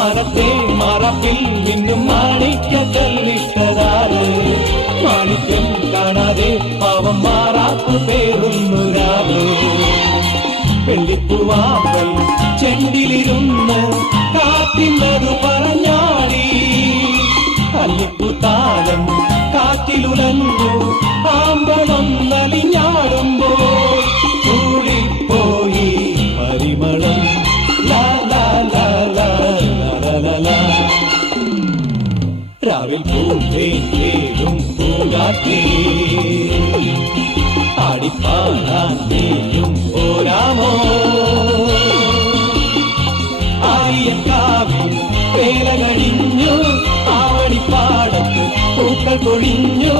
മാനത്തെ മറപ്പിൽ നിന്നും മാണിക്യ കല്ലിട്ടതാറ് മാണിക്യം കാണാതെ പാവം മാറാത്തു പേറുന്നൊരാറ് വെള്ളിപ്പൂവാമ്പൽ ചെണ്ടിലിരുന്ന് കാറ്റില്ലതു പറഞ്ഞാടി അല്ലിപ്പൂത്താലം കാറ്റിലുലഞ്ഞു ആമ്പളം നലിഞ്ഞാടുമ്പോൾ കൂടിപ്പോയി പരിമളം ലാ ലാ ലാ ലാ ലാ ലാ ലാ. രാവിൽ പൂന്തേനും പൂങ്കാറ്റേ ആടിപ്പാടാൻ നീയും പോരാമോ ആര്യക്കാവിൽ വേല കഴിഞ്ഞു ആവണിപ്പാടത്ത് പൂക്കൾ കൊഴിഞ്ഞു